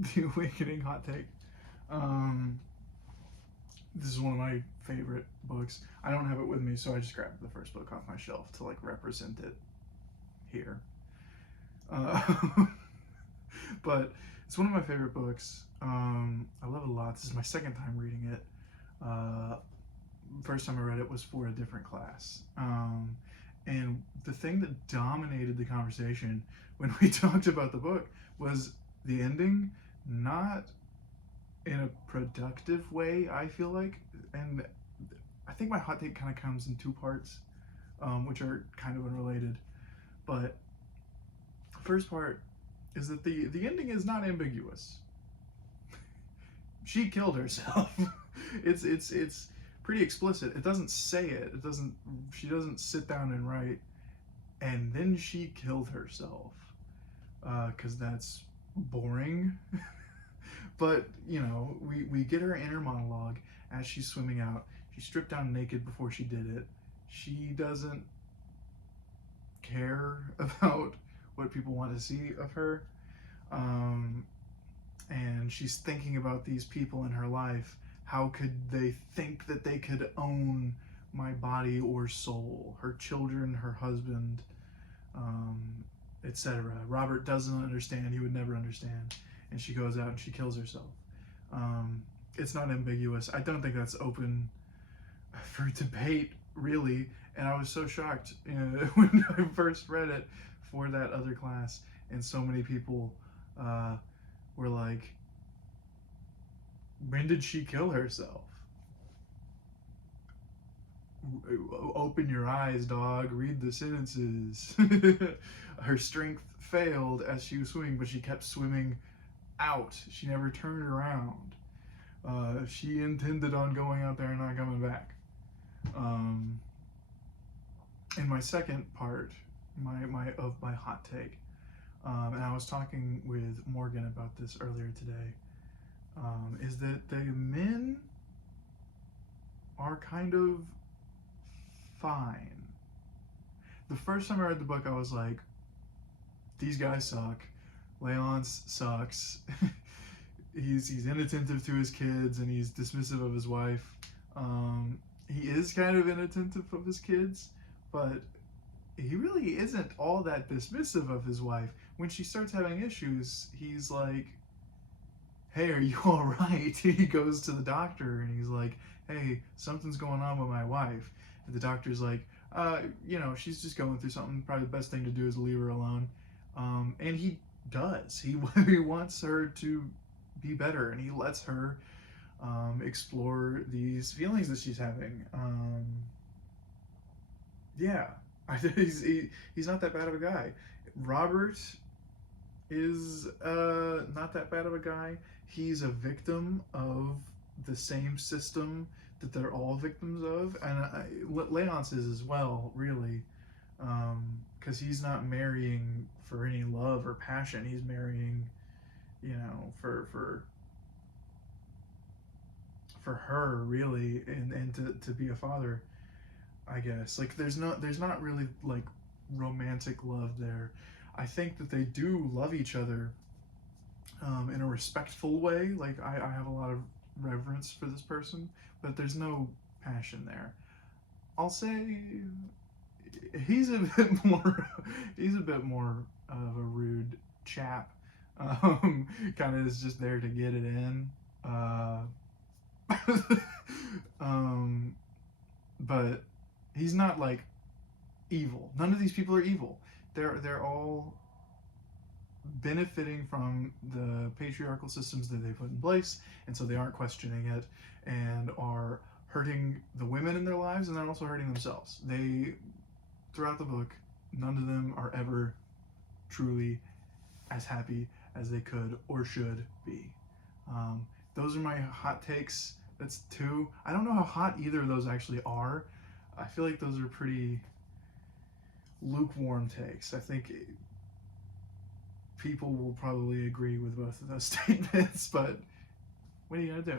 The Awakening hot take. Um, this is one of my favorite books. I don't have it with me, so I just grabbed the first book off my shelf to like represent it here. Uh, but it's one of my favorite books. I love it a lot. This is my second time reading it. Uh, First time I read it was for a different class. And the thing that dominated the conversation when we talked about the book was the ending, not in a productive way, I feel like. And I think my hot take kind of comes in two parts, which are kind of unrelated. But the first part is that the ending is not ambiguous. She killed herself. It's pretty explicit. It doesn't say it. It doesn't. She doesn't sit down and write, and then she killed herself, because that's boring. But you know, we get her inner monologue as she's swimming out. She stripped down naked before she did it. She doesn't care about what people want to see of her. Um, and she's thinking about these people in her life. How could they think that they could own my body or soul? Her children, her husband, um, etc. Robert doesn't understand. He would never understand. And she goes out and she kills herself. It's not ambiguous. I don't think that's open for debate, really. And I was so shocked when I first read it for that other class, and so many people were like, when did she kill herself? Open your eyes, dog. Read the sentences. Her strength failed as she was swimming, but she kept swimming out. She never turned around. She intended on going out there and not coming back. In my second part, my hot take, and I was talking with Morgan about this earlier today, is that the men are kind of fine. The first time I read the book, I was like, these guys suck. Leonce sucks. He's inattentive to his kids and he's dismissive of his wife. He is kind of inattentive of his kids, but he really isn't all that dismissive of his wife. When she starts having issues, he's like, hey, are you all right? He goes to the doctor and he's like, hey, something's going on with my wife. And the doctor's like, she's just going through something. Probably the best thing to do is leave her alone. And he does. He wants her to be better, and he lets her explore these feelings that she's having. Yeah, he's not that bad of a guy. Robert is not that bad of a guy. He's a victim of the same system that they're all victims of, and Leonce is as well, really, because he's not marrying for any love or passion. He's marrying, for her, really, and to be a father, I guess. Like there's not really like romantic love there. I think that they do love each other in a respectful way. Like I have a lot of reverence for this person, but there's no passion there. I'll say he's a bit more of a rude chap. Kind of is just there to get it in. But he's not like evil. None of these people are evil. They're all benefiting from the patriarchal systems that they put in place, and so they aren't questioning it and are hurting the women in their lives, and they're also hurting themselves. Throughout the book, none of them are ever truly as happy as they could or should be. Those are my hot takes. That's two. I don't know how hot either of those actually are. I feel like those are pretty lukewarm takes. I think people will probably agree with both of those statements, but what are you gonna do?